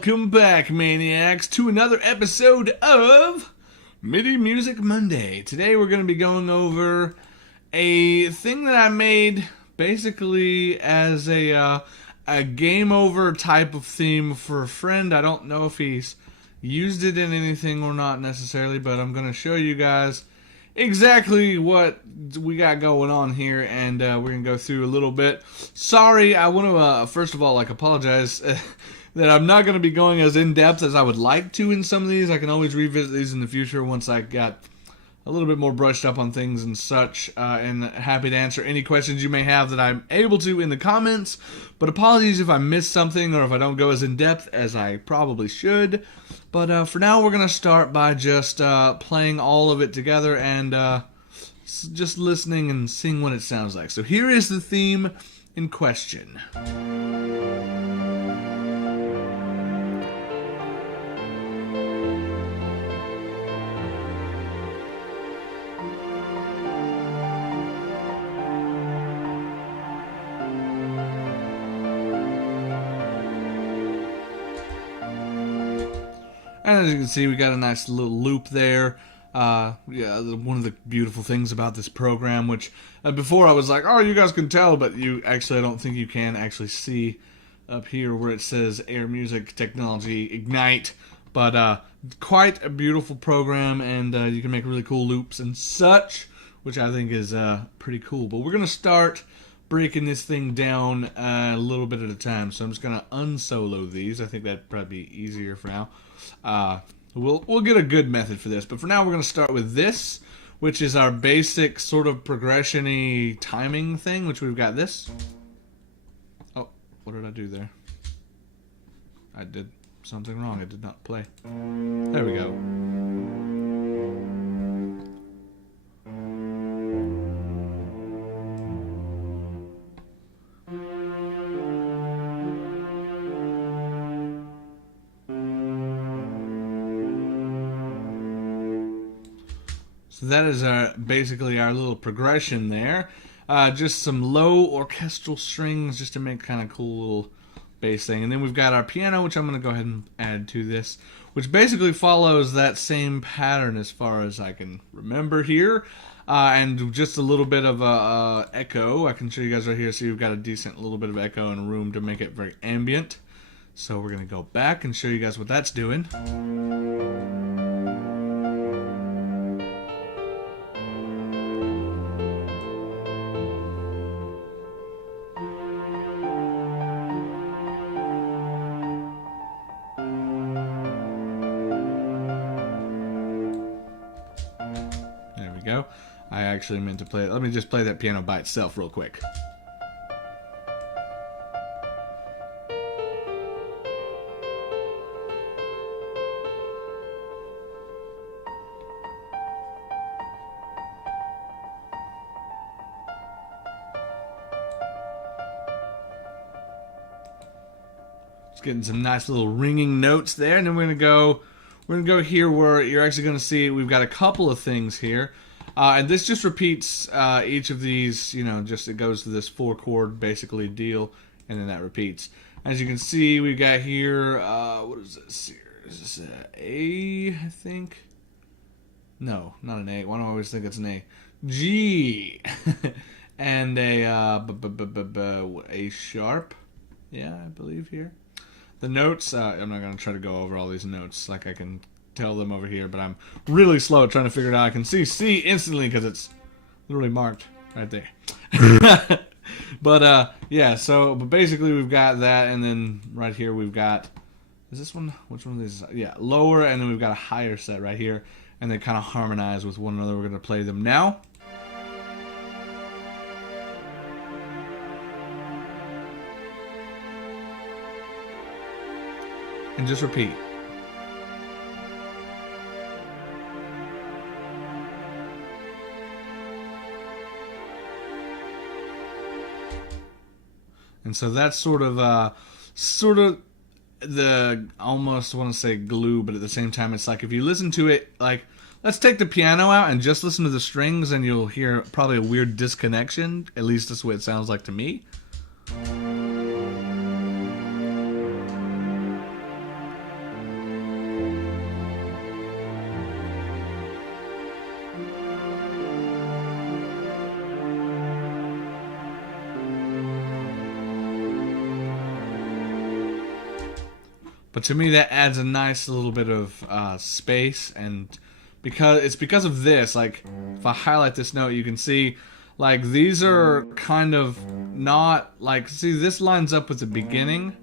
Welcome back, Maniacs, to another episode of MIDI Music Monday. Today we're going to be going over a thing that I made basically as a game over type of theme for a friend. I don't know if he's used it in anything or not necessarily, but I'm going to show you guys exactly what we got going on here, and we're going to go through a little bit. Sorry, I want to first of all apologize that I'm not going to be going as in-depth as I would like to in some of these. I can always revisit these in the future once I got a little bit more brushed up on things and such, and happy to answer any questions you may have that I'm able to in the comments. But apologies if I miss something or if I don't go as in-depth as I probably should. But for now, we're going to start by just playing all of it together and just listening and seeing what it sounds like. So here is the theme in question. And as you can see, we got a nice little loop there. One of the beautiful things about this program, which before I was like, oh, you guys can tell, but you actually, I don't think you can actually see up here where it says Air Music Technology Ignite. But quite a beautiful program, and you can make really cool loops and such, which I think is pretty cool. But we're going to start breaking this thing down a little bit at a time. So I'm just going to unsolo these. I think that'd probably be easier for now. We'll get a good method for this, but for now we're going to start with this, which is our basic sort of progression-y timing thing, which we've got this. Oh, what did I do there? I did something wrong. I did not play. There we go. So that is basically our little progression there. Just some low orchestral strings just to make kind of cool little bass thing. And then we've got our piano, which I'm going to go ahead and add to this, which basically follows that same pattern as far as I can remember here. And just a little bit of echo. I can show you guys right here. So you've got a decent little bit of echo in a room to make it very ambient. So we're going to go back and show you guys what that's doing. Go. I actually meant to play it. Let me just play that piano by itself real quick. Just getting some nice little ringing notes there, and then we're gonna go here where you're actually gonna see we've got a couple of things here. And this just repeats each of these, just it goes to this 4-chord basically deal, and then that repeats. As you can see, we've got here, what is this here? Is this an A, I think? No, not an A. Why do I always think it's an A? G! And a sharp, yeah, I believe here. The notes, I'm not going to try to go over all these notes like I can tell them over here, but I'm really slow at trying to figure it out. I can see C instantly because it's literally marked right there. But yeah, but basically we've got that, and then right here we've got, is this one, which one of these? Yeah, lower, and then we've got a higher set right here, and they kind of harmonize with one another. We're going to play them now. And just repeat. And so that's sort of the, almost want to say glue, but at the same time it's like if you listen to it, like let's take the piano out and just listen to the strings and you'll hear probably a weird disconnection. At least that's the way it sounds like to me. But to me, that adds a nice little bit of space, and because of this, like if I highlight this note, you can see like these are kind of not like, see, this lines up with the beginning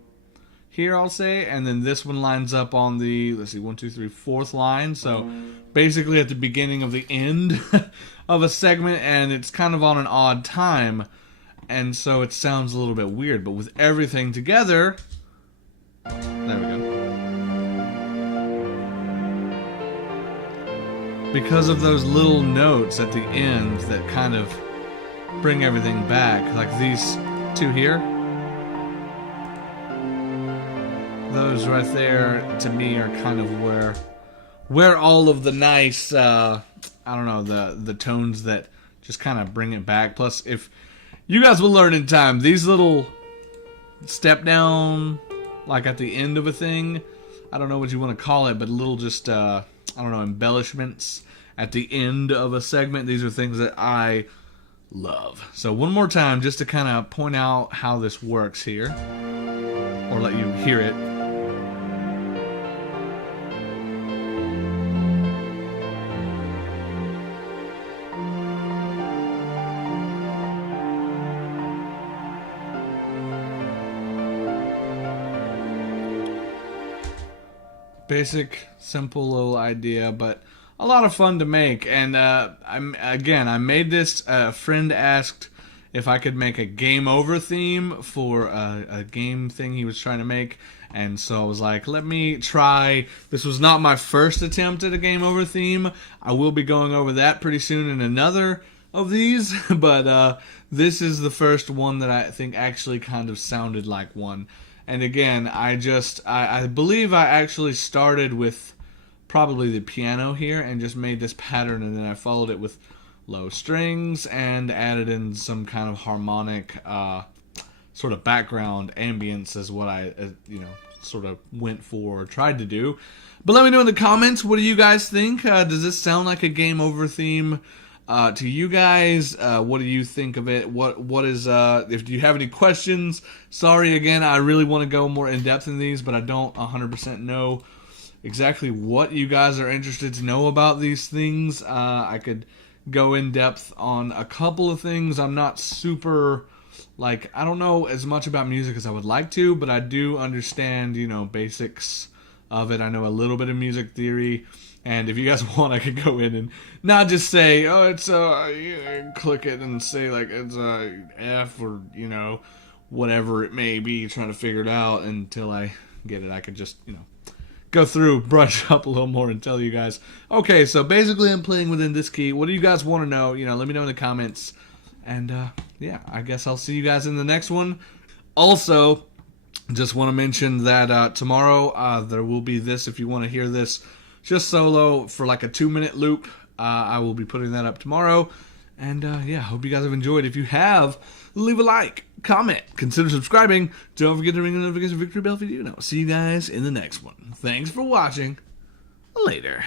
here, I'll say, and then this one lines up on the, let's see, 1, 2, 3, fourth line. So basically at the beginning of the end of a segment, and it's kind of on an odd time, and so it sounds a little bit weird. But with everything together, there we go. Because of those little notes at the end that kind of bring everything back, like these two here, those right there to me are kind of where all of the nice I don't know, the tones that just kind of bring it back. Plus, if you guys will learn in time, these little step down, like at the end of a thing, I don't know what you want to call it, but little just I don't know, embellishments at the end of a segment, these are things that I love. So one more time, just to kind of point out how this works here, or let you hear it. Basic, simple little idea, but a lot of fun to make. And I made this. A friend asked if I could make a game over theme for a game thing he was trying to make, and so I was like, let me try. This was not my first attempt at a game over theme. I will be going over that pretty soon in another of these, but this is the first one that I think actually kind of sounded like one. And again, I believe I actually started with probably the piano here and just made this pattern, and then I followed it with low strings and added in some kind of harmonic sort of background ambience is what I sort of went for or tried to do. But let me know in the comments, what do you guys think? Does this sound like a game over theme to you guys? What do you think of it? What is if you have any questions, sorry again, I really want to go more in depth in these, but I don't 100% know exactly what you guys are interested to know about these things. I could go in depth on a couple of things. I'm not super, like, I don't know as much about music as I would like to, but I do understand, basics of it. I know a little bit of music theory. And if you guys want, I could go in and not just say, oh, it's click it and say like it's a F or whatever it may be, trying to figure it out until I get it. I could just go through, brush up a little more, and tell you guys. Okay, so basically, I'm playing within this key. What do you guys want to know? Let me know in the comments. And yeah, I guess I'll see you guys in the next one. Also, just want to mention that tomorrow there will be this. If you want to hear this just solo for like a 2-minute loop, I will be putting that up tomorrow. And yeah, hope you guys have enjoyed. If you have, leave a like, comment, consider subscribing. Don't forget to ring the notification victory bell if you do know. See you guys in the next one. Thanks for watching. Later.